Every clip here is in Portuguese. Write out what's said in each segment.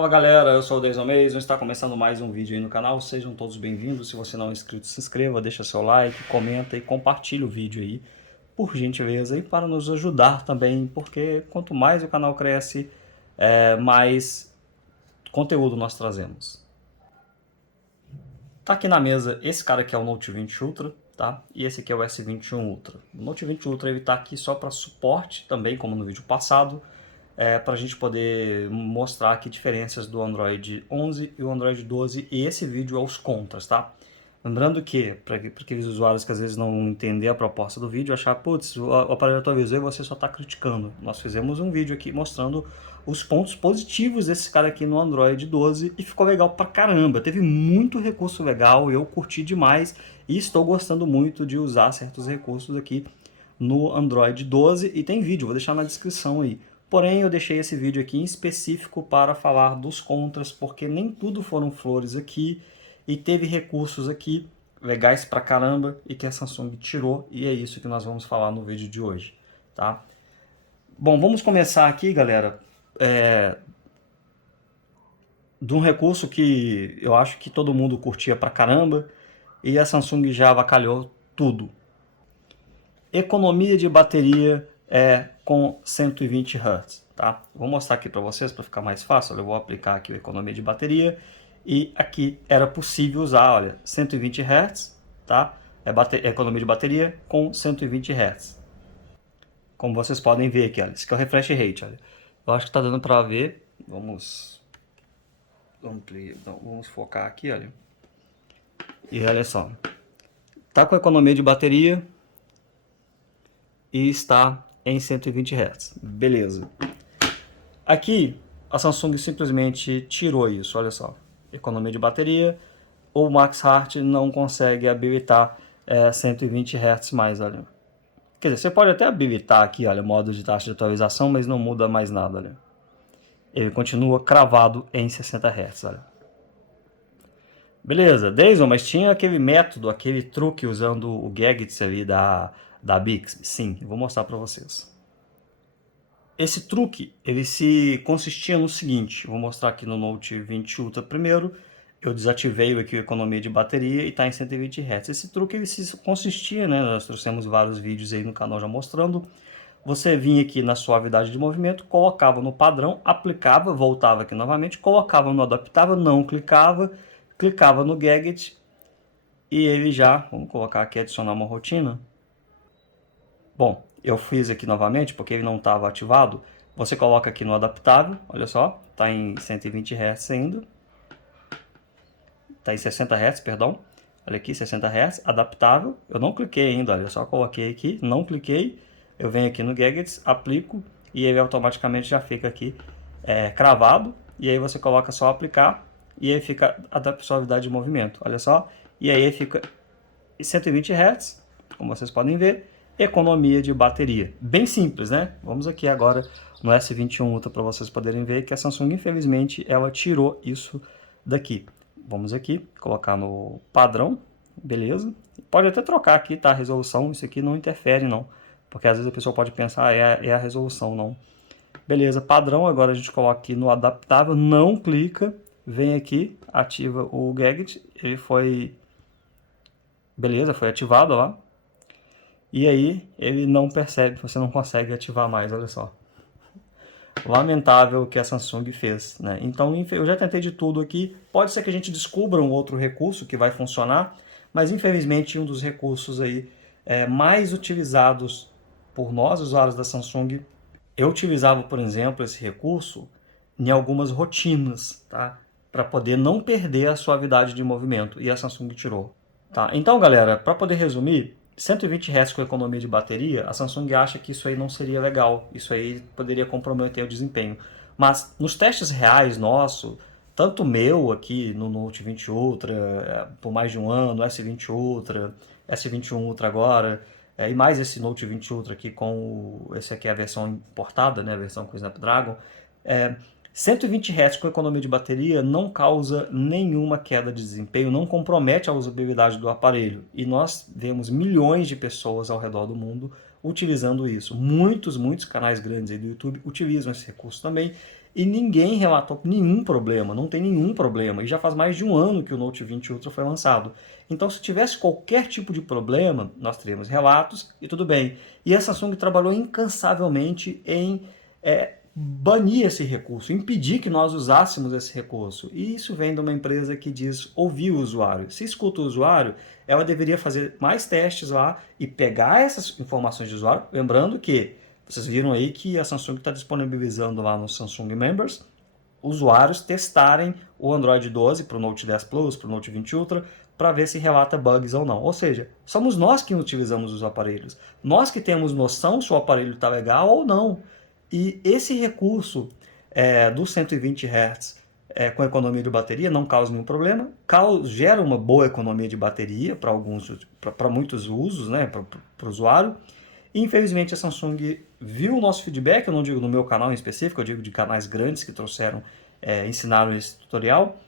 Fala galera, eu sou o Deison Mason, está começando mais um vídeo aí no canal, sejam todos bem-vindos. Se você não é inscrito, se inscreva, deixa seu like, comenta e compartilha o vídeo aí, por gentileza, e para nos ajudar também, porque quanto mais o canal cresce, mais conteúdo nós trazemos. Tá aqui na mesa esse cara aqui é o Note 20 Ultra, tá? E esse aqui é o S21 Ultra. O Note 20 Ultra ele tá aqui só para suporte também, como no vídeo passado, para a gente poder mostrar aqui diferenças do Android 11 e o Android 12, e esse vídeo é os contras, tá? Lembrando que, para aqueles usuários que às vezes não entender a proposta do vídeo, achar, putz, o aparelho atualizou e você só está criticando. Nós fizemos um vídeo aqui mostrando os pontos positivos desse cara aqui no Android 12 e ficou legal pra caramba. Teve muito recurso legal, eu curti demais e estou gostando muito de usar certos recursos aqui no Android 12 e tem vídeo, vou deixar na descrição aí. Porém, eu deixei esse vídeo aqui em específico para falar dos contras, porque nem tudo foram flores aqui, e teve recursos aqui legais pra caramba e que a Samsung tirou, e é isso que nós vamos falar no vídeo de hoje, tá? Bom, vamos começar aqui, galera, de um recurso que eu acho que todo mundo curtia pra caramba, e a Samsung já avacalhou tudo. Economia de bateria com 120 Hz, tá? Vou mostrar aqui para vocês para ficar mais fácil. Eu vou aplicar aqui a economia de bateria e aqui era possível usar, olha, 120 Hz, tá? Economia de bateria com 120 Hz. Como vocês podem ver aqui, olha, esse aqui é o refresh rate, olha. Eu acho que tá dando para ver. Vamos focar aqui, olha. E olha só, tá com a economia de bateria e está em 120 Hz. Beleza. Aqui a Samsung simplesmente tirou isso, olha só. Economia de bateria, o Max Heart não consegue habilitar 120 Hz mais, olha. Quer dizer, você pode até habilitar aqui, olha, modo de taxa de atualização, mas não muda mais nada, olha. Ele continua cravado em 60 Hz, olha. Beleza, Deison, mas tinha aquele método, aquele truque usando o gadgets ali da Bixby. Sim, eu vou mostrar para vocês. Esse truque, ele consistia no seguinte, vou mostrar aqui no Note 20 Ultra primeiro, eu desativei aqui a economia de bateria e está em 120 Hz. Esse truque ele consistia, né, nós trouxemos vários vídeos aí no canal já mostrando, você vinha aqui na suavidade de movimento, colocava no padrão, aplicava, voltava aqui novamente, colocava no adaptável, não clicava, clicava no gadget e ele já, vamos colocar aqui, adicionar uma rotina. Bom, eu fiz aqui novamente porque ele não estava ativado. Você coloca aqui no adaptável, olha só, está em 120 Hz ainda. Está em 60 Hz, perdão. Olha aqui, 60 Hz, adaptável. Eu não cliquei ainda, olha, eu só coloquei aqui, não cliquei. Eu venho aqui no Gadgets, aplico e ele automaticamente já fica aqui cravado. E aí você coloca só aplicar e aí fica a suavidade de movimento, olha só. E aí fica 120 Hz, como vocês podem ver. Economia de bateria. Bem simples, né? Vamos aqui agora no S21 Ultra para vocês poderem ver que a Samsung, infelizmente, ela tirou isso daqui. Vamos aqui, colocar no padrão, beleza? Pode até trocar aqui, tá? A resolução, isso aqui não interfere não, porque às vezes a pessoa pode pensar, é a resolução, não. Beleza, padrão, agora a gente coloca aqui no adaptável, não clica, vem aqui, ativa o gadget, ele foi... Beleza, foi ativado, ó. E aí ele não percebe, você não consegue ativar mais, olha só. Lamentável o que a Samsung fez, né? Então eu já tentei de tudo aqui, pode ser que a gente descubra um outro recurso que vai funcionar, mas infelizmente um dos recursos aí mais utilizados por nós, usuários da Samsung, eu utilizava, por exemplo, esse recurso em algumas rotinas, tá? Para poder não perder a suavidade de movimento, e a Samsung tirou, tá? Então, galera, para poder resumir, 120 Hz com economia de bateria, a Samsung acha que isso aí não seria legal, isso aí poderia comprometer o desempenho. Mas nos testes reais nosso, tanto meu aqui no Note 20 Ultra, por mais de um ano, S20 Ultra, S21 Ultra agora, e mais esse Note 20 Ultra aqui esse aqui é a versão importada, né, a versão com Snapdragon, 120 Hz com economia de bateria não causa nenhuma queda de desempenho, não compromete a usabilidade do aparelho. E nós vemos milhões de pessoas ao redor do mundo utilizando isso. Muitos canais grandes aí do YouTube utilizam esse recurso também e ninguém relatou nenhum problema, não tem nenhum problema. E já faz mais de um ano que o Note 20 Ultra foi lançado. Então, se tivesse qualquer tipo de problema, nós teríamos relatos e tudo bem. E a Samsung trabalhou incansavelmente em banir esse recurso, impedir que nós usássemos esse recurso. E isso vem de uma empresa que diz ouvir o usuário. Se escuta o usuário, ela deveria fazer mais testes lá e pegar essas informações de usuário. Lembrando que vocês viram aí que a Samsung está disponibilizando lá no Samsung Members usuários testarem o Android 12 para o Note 10 Plus, para o Note 20 Ultra, para ver se relata bugs ou não. Ou seja, somos nós que utilizamos os aparelhos, nós que temos noção se o aparelho está legal ou não. E esse recurso dos 120 Hz com economia de bateria não causa nenhum problema, gera uma boa economia de bateria para muitos usos, né, para o usuário. Infelizmente a Samsung viu o nosso feedback, eu não digo no meu canal em específico, eu digo de canais grandes que trouxeram, ensinaram esse tutorial,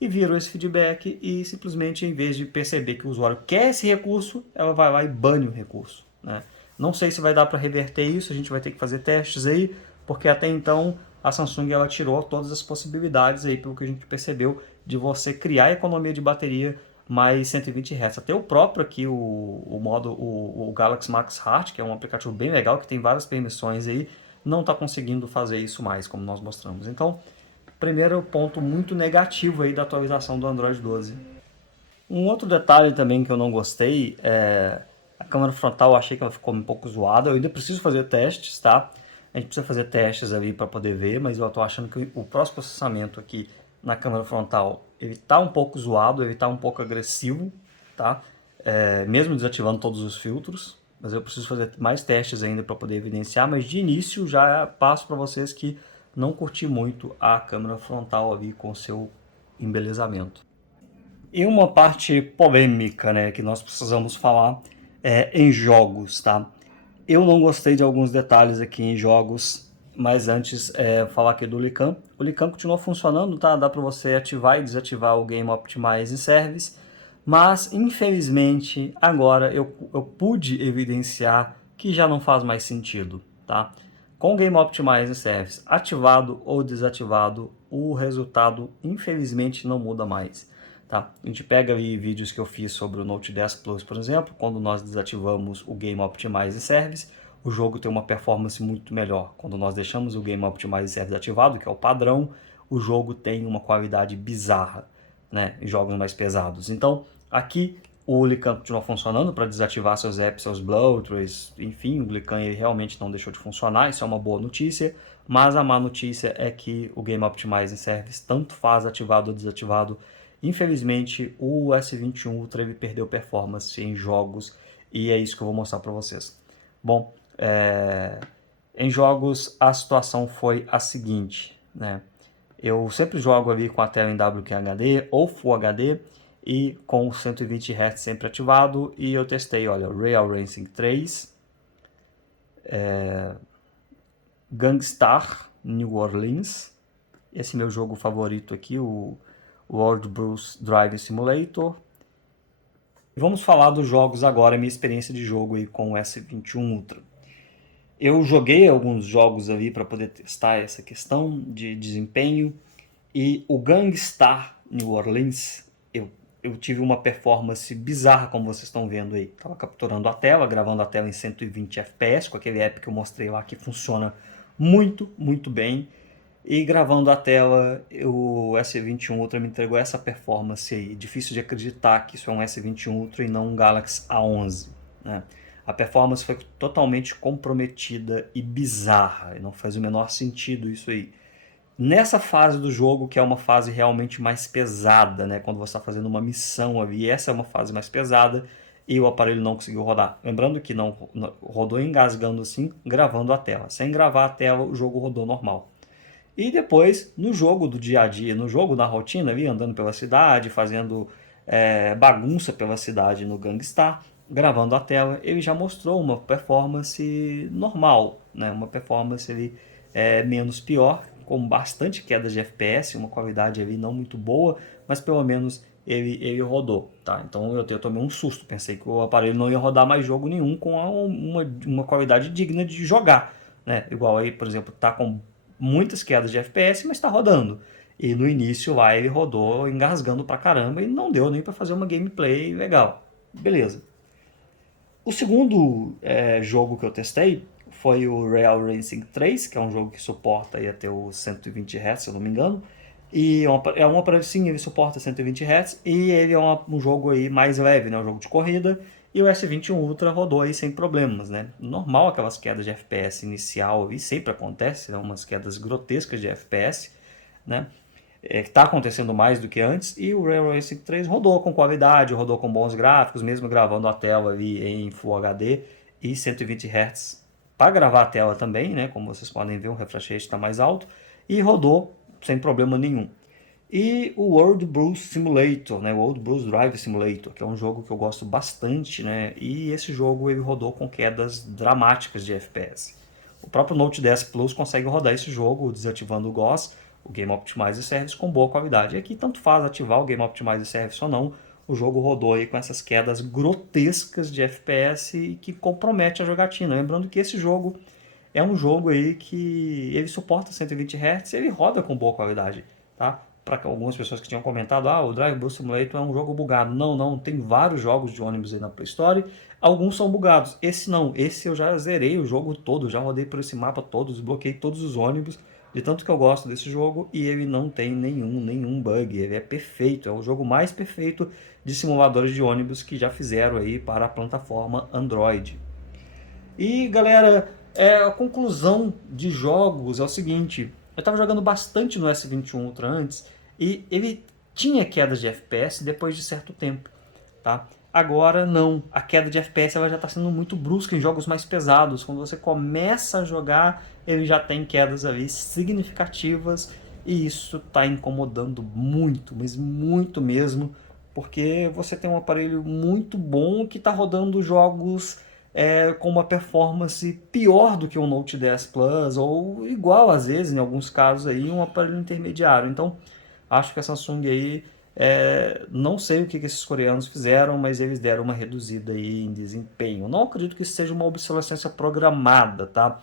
e viram esse feedback e simplesmente, em vez de perceber que o usuário quer esse recurso, ela vai lá e bane o recurso, né? Não sei se vai dar para reverter isso, a gente vai ter que fazer testes aí, porque até então a Samsung ela tirou todas as possibilidades aí, pelo que a gente percebeu, de você criar economia de bateria mais 120 Hz. Até o próprio aqui, o Galaxy Max Heart, que é um aplicativo bem legal, que tem várias permissões aí, não está conseguindo fazer isso mais, como nós mostramos. Então, primeiro ponto muito negativo aí da atualização do Android 12. Um outro detalhe também que eu não gostei é a câmera frontal. Eu achei que ela ficou um pouco zoada. Eu ainda preciso fazer testes, tá? A gente precisa fazer testes ali para poder ver, mas eu estou achando que o pós-processamento aqui na câmera frontal ele está um pouco zoado, ele está um pouco agressivo, tá? Mesmo desativando todos os filtros, mas eu preciso fazer mais testes ainda para poder evidenciar. Mas de início já passo para vocês que não curti muito a câmera frontal ali com seu embelezamento. E uma parte polêmica, né, que nós precisamos falar em jogos, tá? Eu não gostei de alguns detalhes aqui em jogos, mas antes falar aqui do Licam. O Licam continua funcionando, tá? Dá para você ativar e desativar o Game Optimize Service, mas infelizmente agora eu pude evidenciar que já não faz mais sentido, tá? Com o Game Optimize Service ativado ou desativado, o resultado infelizmente não muda mais. Tá? A gente pega aí vídeos que eu fiz sobre o Note 10 Plus, por exemplo, quando nós desativamos o Game Optimize Service, o jogo tem uma performance muito melhor. Quando nós deixamos o Game Optimize Service ativado, que é o padrão, o jogo tem uma qualidade bizarra, né, em jogos mais pesados. Então, aqui o Licam continua funcionando para desativar seus apps, seus bloatways, enfim, o Licam realmente não deixou de funcionar, isso é uma boa notícia, mas a má notícia é que o Game Optimize Service tanto faz ativado ou desativado. Infelizmente, o S21 Ultra ele perdeu performance em jogos e é isso que eu vou mostrar para vocês. Bom, em jogos a situação foi a seguinte, né? Eu sempre jogo ali com a tela em WQHD ou Full HD e com 120 Hz sempre ativado, e eu testei, olha, Real Racing 3, Gangstar New Orleans, esse meu jogo favorito aqui, o World Bruce Driving Simulator. Vamos falar dos jogos agora, minha experiência de jogo aí com o S21 Ultra. Eu joguei alguns jogos ali para poder testar essa questão de desempenho, e o Gangstar New Orleans, eu tive uma performance bizarra, como vocês estão vendo aí. Estava capturando a tela, gravando a tela em 120 FPS, com aquele app que eu mostrei lá que funciona muito, muito bem. E gravando a tela, o S21 Ultra me entregou essa performance aí. Difícil de acreditar que isso é um S21 Ultra e não um Galaxy A11, né? A performance foi totalmente comprometida e bizarra, e não faz o menor sentido isso aí. Nessa fase do jogo, que é uma fase realmente mais pesada, né? Quando você está fazendo uma missão ali, essa é uma fase mais pesada, e o aparelho não conseguiu rodar. Lembrando que não rodou engasgando assim, gravando a tela. Sem gravar a tela, o jogo rodou normal. E depois, no jogo do dia a dia, no jogo na rotina ali, andando pela cidade, fazendo bagunça pela cidade no Gangstar, gravando a tela, ele já mostrou uma performance normal, né? Uma performance ali menos pior, com bastante queda de FPS, uma qualidade ali não muito boa, mas pelo menos ele rodou, tá? Então eu tomei um susto, pensei que o aparelho não ia rodar mais jogo nenhum com uma qualidade digna de jogar, né? Igual aí, por exemplo, tá com muitas quedas de FPS, mas tá rodando. E no início lá ele rodou engasgando pra caramba e não deu nem pra fazer uma gameplay legal. Beleza. O segundo jogo que eu testei foi o Real Racing 3, que é um jogo que suporta aí até os 120 Hz, se eu não me engano. E é um aparelho, sim, ele suporta 120 Hz e ele é um jogo aí mais leve, né? Um jogo de corrida. E o S21 Ultra rodou aí sem problemas, né? Normal aquelas quedas de FPS inicial, e sempre acontece, né? Umas quedas grotescas de FPS, né? Que está acontecendo mais do que antes, e o Real Racing 3 rodou com qualidade, rodou com bons gráficos, mesmo gravando a tela ali em Full HD e 120 Hz para gravar a tela também, né? Como vocês podem ver, o refresh rate está mais alto, e rodou sem problema nenhum. E o World Blues Simulator, né? O World Blues Drive Simulator, que é um jogo que eu gosto bastante, né? E esse jogo ele rodou com quedas dramáticas de FPS. O próprio Note 10 Plus consegue rodar esse jogo desativando o GOS, o Game Optimizer Service, com boa qualidade. E aqui tanto faz ativar o Game Optimizer Service ou não, o jogo rodou aí com essas quedas grotescas de FPS e que compromete a jogatina. Lembrando que esse jogo é um jogo aí que ele suporta 120 Hz e ele roda com boa qualidade, tá? Para algumas pessoas que tinham comentado, o Drive Bus Simulator é um jogo bugado. Não, não, tem vários jogos de ônibus aí na Play Store, alguns são bugados. Esse não, esse eu já zerei o jogo todo, já rodei por esse mapa todo, desbloqueei todos os ônibus, de tanto que eu gosto desse jogo, e ele não tem nenhum bug, ele é perfeito, é o jogo mais perfeito de simuladores de ônibus que já fizeram aí para a plataforma Android. E galera, a conclusão de jogos é o seguinte: eu estava jogando bastante no S21 Ultra antes e ele tinha quedas de FPS depois de certo tempo, tá? Agora não, a queda de FPS ela já está sendo muito brusca em jogos mais pesados. Quando você começa a jogar, ele já tem quedas ali significativas e isso está incomodando muito, mas muito mesmo, porque você tem um aparelho muito bom que está rodando jogos com uma performance pior do que um Note 10 Plus, ou igual às vezes, em alguns casos, aí, um aparelho intermediário. Então, acho que a Samsung aí, não sei o que esses coreanos fizeram, mas eles deram uma reduzida aí em desempenho. Não acredito que isso seja uma obsolescência programada, tá?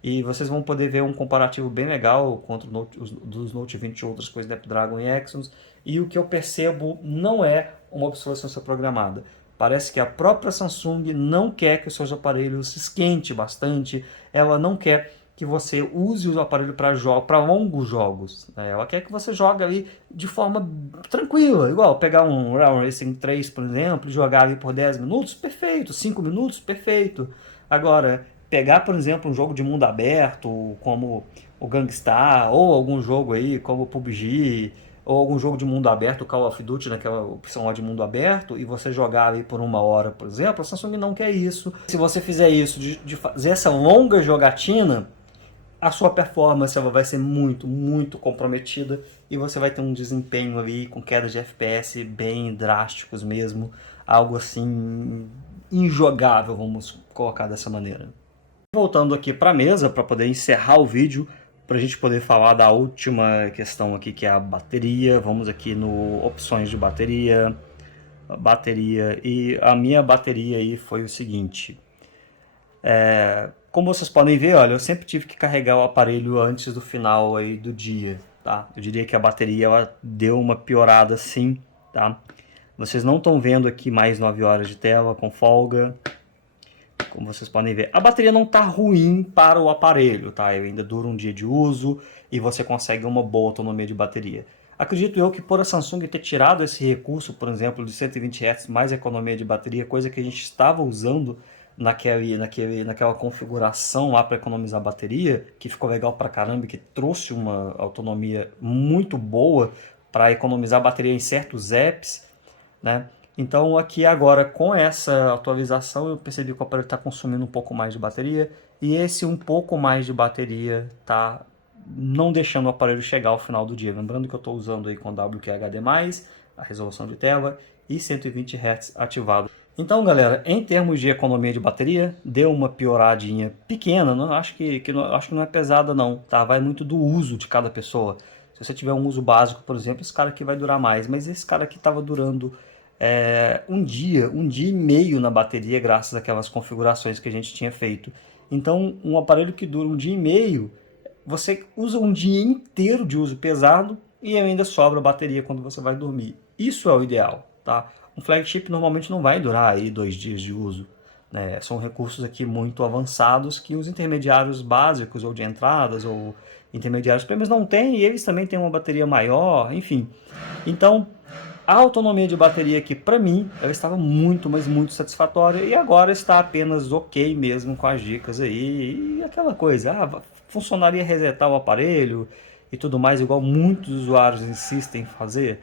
E vocês vão poder ver um comparativo bem legal contra dos Note 20 Ultras com Snapdragon e Exynos, e o que eu percebo não é uma obsolescência programada. Parece que a própria Samsung não quer que os seus aparelhos esquente bastante, ela não quer que você use o aparelho para longos jogos, né? Ela quer que você jogue ali de forma tranquila, igual pegar um Real Racing 3, por exemplo, e jogar ali por 10 minutos, perfeito, 5 minutos, perfeito. Agora, pegar, por exemplo, um jogo de mundo aberto, como o Gangstar, ou algum jogo aí, como o PUBG, ou algum jogo de mundo aberto, Call of Duty, naquela opção lá de mundo aberto, e você jogar ali por 1 hora, por exemplo, a Samsung não quer isso. Se você fizer isso, de fazer essa longa jogatina, a sua performance ela vai ser muito comprometida e você vai ter um desempenho ali com quedas de FPS bem drásticos mesmo, algo assim injogável, vamos colocar dessa maneira. Voltando aqui para a mesa para poder encerrar o vídeo, para a gente poder falar da última questão aqui, que é a bateria. Vamos aqui no opções de bateria, e a minha bateria aí foi o seguinte. Como vocês podem ver, olha, eu sempre tive que carregar o aparelho antes do final aí do dia, tá? Eu diria que a bateria ela deu uma piorada sim, tá? Vocês não estão vendo aqui mais 9 horas de tela com folga. Como vocês podem ver, a bateria não está ruim para o aparelho, tá? Ele ainda dura um dia de uso e você consegue uma boa autonomia de bateria. Acredito eu que por a Samsung ter tirado esse recurso, por exemplo, de 120 Hz mais economia de bateria, coisa que a gente estava usando naquela configuração lá para economizar bateria, que ficou legal pra caramba e que trouxe uma autonomia muito boa para economizar bateria em certos apps, né? Então aqui agora com essa atualização eu percebi que o aparelho está consumindo um pouco mais de bateria, e esse um pouco mais de bateria está não deixando o aparelho chegar ao final do dia. Lembrando que eu estou usando aí com WQHD+, a resolução de tela, e 120 Hz ativado. Então galera, em termos de economia de bateria, deu uma pioradinha pequena, não, acho que não é pesada não, tá? Vai muito do uso de cada pessoa. Se você tiver um uso básico, por exemplo, esse cara aqui vai durar mais, mas esse cara aqui estava durando um dia e meio na bateria, graças àquelas configurações que a gente tinha feito. Então, um aparelho que dura um dia e meio, você usa um dia inteiro de uso pesado e ainda sobra bateria quando você vai dormir. Isso é o ideal, tá? Um flagship normalmente não vai durar aí 2 dias de uso, né? São recursos aqui muito avançados que os intermediários básicos ou de entradas ou intermediários prêmios não têm, e eles também têm uma bateria maior, enfim. Então, a autonomia de bateria aqui, para mim, ela estava muito, mas muito satisfatória, e agora está apenas ok mesmo com as dicas aí, e aquela coisa, funcionaria resetar o aparelho e tudo mais, igual muitos usuários insistem em fazer.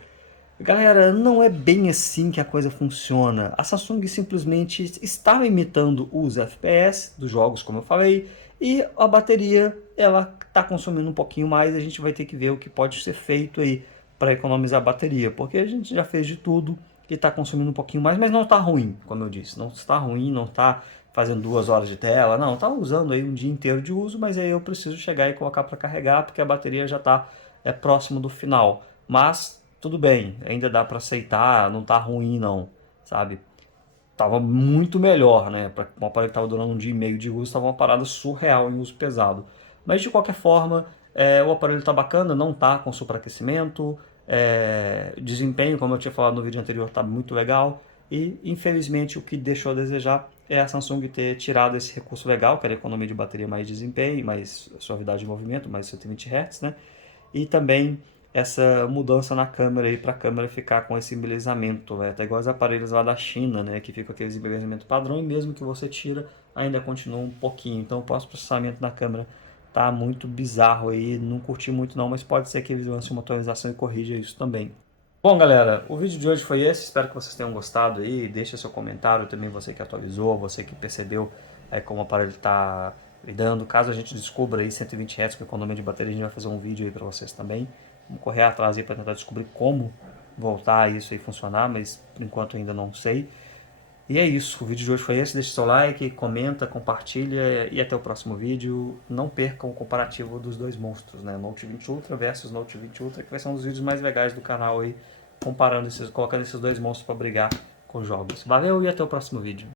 Galera, não é bem assim que a coisa funciona. A Samsung simplesmente estava imitando os FPS dos jogos, como eu falei, e a bateria ela está consumindo um pouquinho mais. A gente vai ter que ver o que pode ser feito aí para economizar a bateria, porque a gente já fez de tudo e está consumindo um pouquinho mais, mas não está ruim, como eu disse, não está ruim, não está fazendo 2 horas de tela, não, está usando aí um dia inteiro de uso, mas aí eu preciso chegar e colocar para carregar, porque a bateria já está próximo do final. Mas tudo bem, ainda dá para aceitar, não tá ruim não, sabe? Tava muito melhor, né? Para um aparelho que tava durando um dia e meio de uso, tava uma parada surreal em uso pesado. Mas de qualquer forma, o aparelho tá bacana, não tá com superaquecimento, desempenho, como eu tinha falado no vídeo anterior, tá muito legal. E infelizmente o que deixou a desejar é a Samsung ter tirado esse recurso legal, que era economia de bateria, mais desempenho, mais suavidade de movimento, mais 120 Hz, né? E também essa mudança na câmera aí para a câmera ficar com esse embelezamento, né? Tá igual os aparelhos lá da China, né, que fica aquele embelezamento padrão, e mesmo que você tira, ainda continua um pouquinho. Então o pós-processamento na câmera tá muito bizarro aí, não curti muito não, mas pode ser que eles lancem uma atualização e corrija isso também. Bom, galera, o vídeo de hoje foi esse, espero que vocês tenham gostado aí, deixa seu comentário também, você que atualizou, você que percebeu como o aparelho está lidando. Caso a gente descubra aí 120 Hz com economia de bateria, a gente vai fazer um vídeo aí para vocês também. Vamos correr atrás aí para tentar descobrir como voltar a isso aí funcionar, mas por enquanto ainda não sei. E é isso, o vídeo de hoje foi esse, deixa seu like, comenta, compartilha e até o próximo vídeo. Não percam o comparativo dos dois monstros, né? Note 20 Ultra versus Note 20 Ultra, que vai ser um dos vídeos mais legais do canal aí, comparando colocando esses dois monstros para brigar com jogos. Valeu e até o próximo vídeo.